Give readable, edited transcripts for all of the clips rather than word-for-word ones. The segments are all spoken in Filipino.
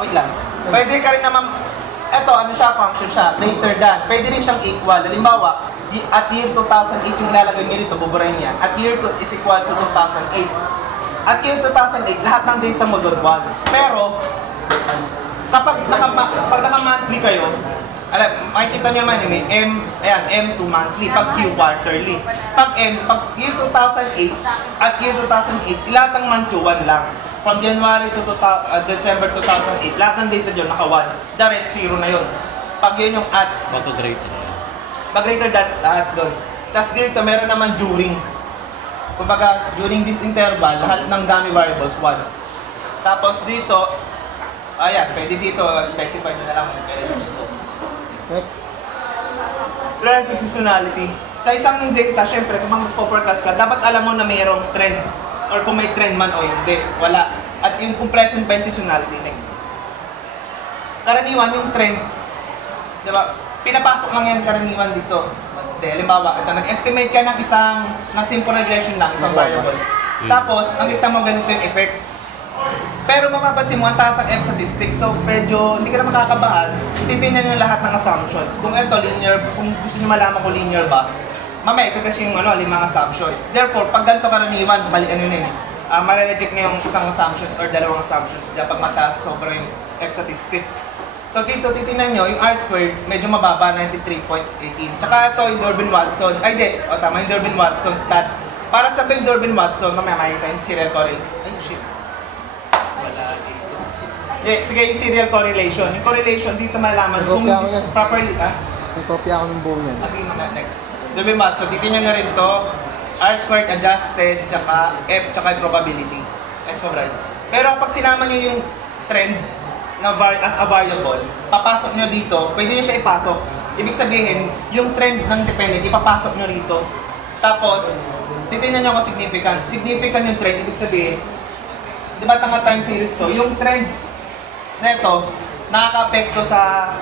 wait lang. Pwede ka rin naman, eto, ano siya, function siya, greater than. Pwede rin siyang equal. Halimbawa, at year 2008 yung ilalagay nyo dito, buburahin niya. At year 2 is equal to 2008. At year 2008, lahat ng data mo doon 1. Pero, kapag naka-monthly kayo, makikita nyo naman yun, M2 monthly, pag Q quarterly. Pag year 2008 at year 2008, lahat ng month 1 lang. From January to December 2008, lahat ng data dyan naka 1. The rest, 0 na yun. Pag yun yung at, pag greater than, lahat doon. Tapos dito, meron naman during. Kumbaga, during this interval, lahat ng dummy variables, 1. Tapos dito, ayan, pwede dito, specify nyo na lang kung kailan yung gusto. Next. Trend sa seasonality. Sa isang data, syempre, kung mag-forecast ka, dapat alam mo na mayroong trend. Or kung may trend man o hindi, wala. At yung kung present ba yung seasonality, next. Karaniwan yung trend, diba? Pinapasok lang yan karaniwan dito. Halimbawa, ito, nag-estimate ka ng simple regression lang, isang variable. Tapos, ang kita mo ganito yung effect. Pero mapapansin mo, ang taas ang F statistics, so medyo hindi ka na makakabahan, titignan nyo lahat ng assumptions. Kung ito, linear, kung gusto nyo malaman kung linear ba, mamaya ito kasi yung 5 assumptions. Therefore, pag ganito karaniwan, bali ano na yun, marireject na yung isang assumptions or dalawang assumptions dyan pag mataas sobra yung F statistics. So dito, titignan nyo, yung R-squared, medyo mababa, 93.18. Tsaka ito, yung Durbin-Watson, ay di, tama, yung Durbin-Watson stat. Para sa yung Durbin-Watson, mamaya makikita yung serial correlation. Ay, shit. Sige, yung serial correlation. Yung correlation, dito malalaman kung properly, May copy ako ng buong yan. Sige, next. Durbin-Watson, titignan nyo rin to, R-squared adjusted, tsaka F, tsaka probability. Let's go, right. Pero kapag sinama nyo yung trend na as a variable, papasok nyo dito, pwede nyo siya ipasok. Ibig sabihin, yung trend ng dependent, ipapasok nyo rito. Tapos, titignan nyo kung significant. Significant yung trend, ibig sabihin, di ba tanga time series to, yung trend na ito, nakaka-apekto sa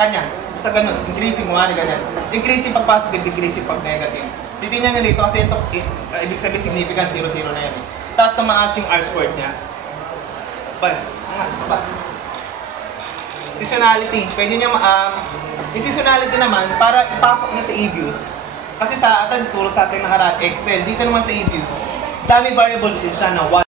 kanya. Basta ganun, increasing, ganyan. Increasing pag positive, decreasing pag negative. Titignan nyo dito kasi ito, ibig sabihin significant, 0, 0 na yan eh. Tapos tumaas yung R-squared niya. Seasonality. Pwede nyo, yung seasonality naman, para ipasok nyo sa eViews. Kasi sa atin, turo sa atin nakaraan, Excel. Dito naman sa eViews, dami variables din siya na 1.